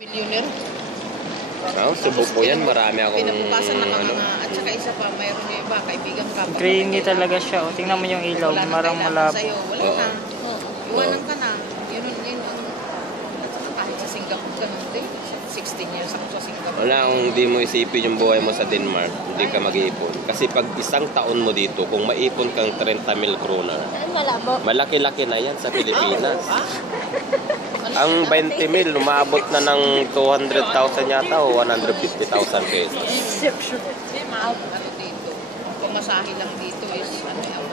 Millionaire. Subok po yan. Marami akong Pinabukasan ng mga at saka isa pa, mayroon yung iba, kaibigan ka. Grainy talaga siya. O, tingnan mo yung ilaw. Marang malabo. Wala na. Iwanan ka na. Yun. At saka kahit sa Singapore ka nun din. 16 years ako sa Singapore. Wala, kung hindi mo isipin yung buhay mo sa Denmark, hindi ka mag-iipon. Kasi pag isang taon mo dito, kung maipon kang 30,000 kroner, malaki-laki na yan sa Pilipinas. Ang 20,000, umabot na ng 200,000 yata o 150,000 pesos. Hindi, mahal ano dito. Pamasahe lang dito is ano yung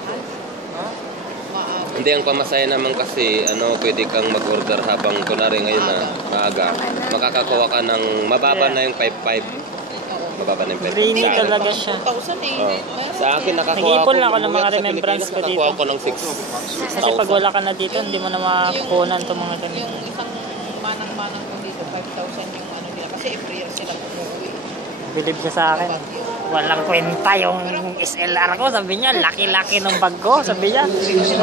mahal. Hindi, ang pamasahe naman kasi, pwede kang mag-order habang kunwari ngayon na maaga. Makakakuha ka ng mababa na yung 5,500. Mababa na yung 5,500. Grainy talaga siya. 2,000 eh. Sa akin, nakakuha Nag-iipon lang ako ng mga remembrance ko dito. Nakakuha ko ng 6,000. Kasi pag wala ka na dito, hindi mo na makakunan itong mga ganito. Yung isang manang-manang ko dito, 5,000 yung ano nila. Kasi every year sila umuwi. Bilib ka sa akin. Walang kwenta yung SLR ko. Sabi niya, laki-laki ng bag ko. Sabi niya,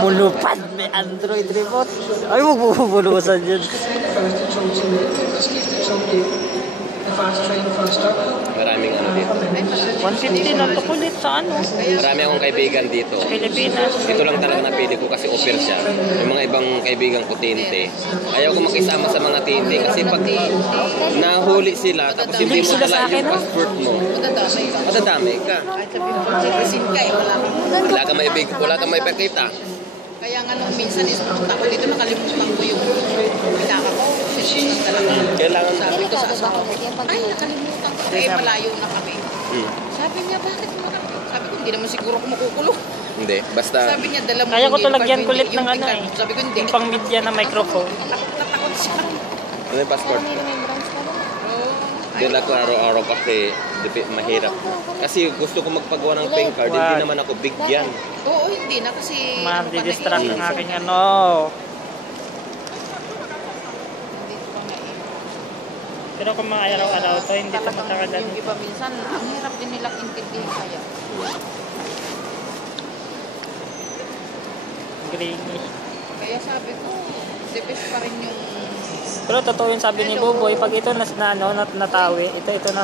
mulupad. May Android remote. Ay, magbubulusan yun. Maraming ano dito. 150 na to kulit sa ano. Marami akong kaibigan dito. Sa Pilipinas. Ito lang talaga napili ko kasi offer siya. Yung mga ibang kaibigan ko, tinte. Ayaw ko makisama sa mga tinte kasi pag nahuli sila, tapos hindi mo dala yung passport mo, madadamay ka. Kahit sabihin mo, citizen ka eh, Wala kang maipakita. Kaya nga nung minsan is pumunta ko dito, nakalimutan ko yung pitaka ko. Kailangan Sabi ko sa asawa ko, ay nakalimutan ko. Eh malayo na kami. Sabi niya, bakit mo na? Sabi ko, hindi naman siguro ako makukulong. Hindi, basta Sabi niya, dala mo. Kaya ko tulagyan kulit ng ano eh. Sabi ko, hindi. Yung pang media na microphone. Natakot siya. ano yung passport? Hindi na ako araw-araw kasi mahirap. Kasi gusto ko magpagawa ng pink card, hindi naman ako bigyan. Oo, hindi na kasi... Ma-distract ang aking ano. Pero kung mga araw-araw to, hindi pa matakalan. Yung iba minsan, ang hirap din nilang intindihin kaya. Grainy. Kaya sabi ko, the best pa rin yung... Pero totoo yung sabi ni Boboy, pag ito natawi, ito na